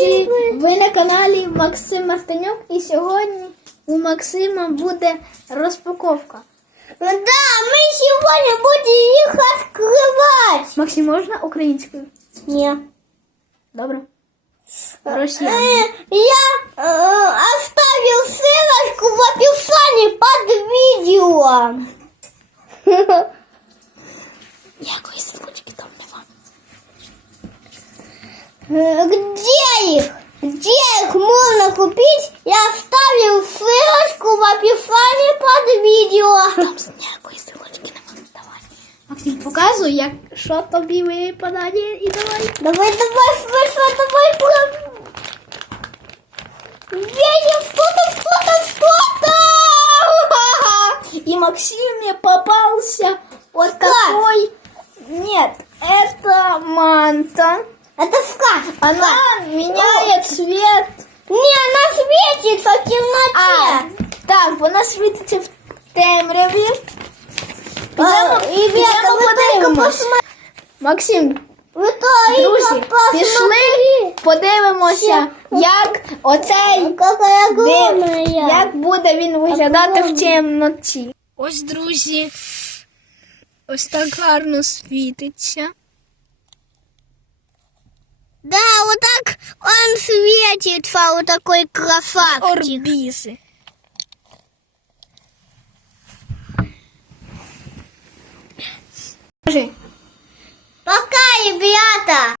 Друзі, ви на каналі Максим Мартинюк і сьогодні у Максима буде розпаковка. Да, мы сегодня будем их открывать. Максим, можна українською? Не. Добре. Росіян. Э, Я э, оставил ссылочку в описании под видео. Якої силочки Где их? Где их можно купить? Я оставил ссылочку в описании под видео. Там ніякої силочки нема. Давай. Максим, показуй, як що тобі випадає і давай. Давай, давай, слышно, давай, прям. Едем, что-то, что-то, что-то. И Максиме попался вот Скат. такой. Нет, это манта. Это скат. Она меняет цвет. Не, она светится в А, темноте. так, вона світиться в темряві. А, Підемо, ребята, підемо вы только подивимось. посмотрите. Максим, Вы только друзі, пішли, посмотри. подивимося, як оцей Какая дим, огромная. як буде він виглядати в Огромний. темноті. Ось, друзі, ось так гарно світиться. Светится, вот такой красавчик. Орбисы. Скажи. Пока, ребята.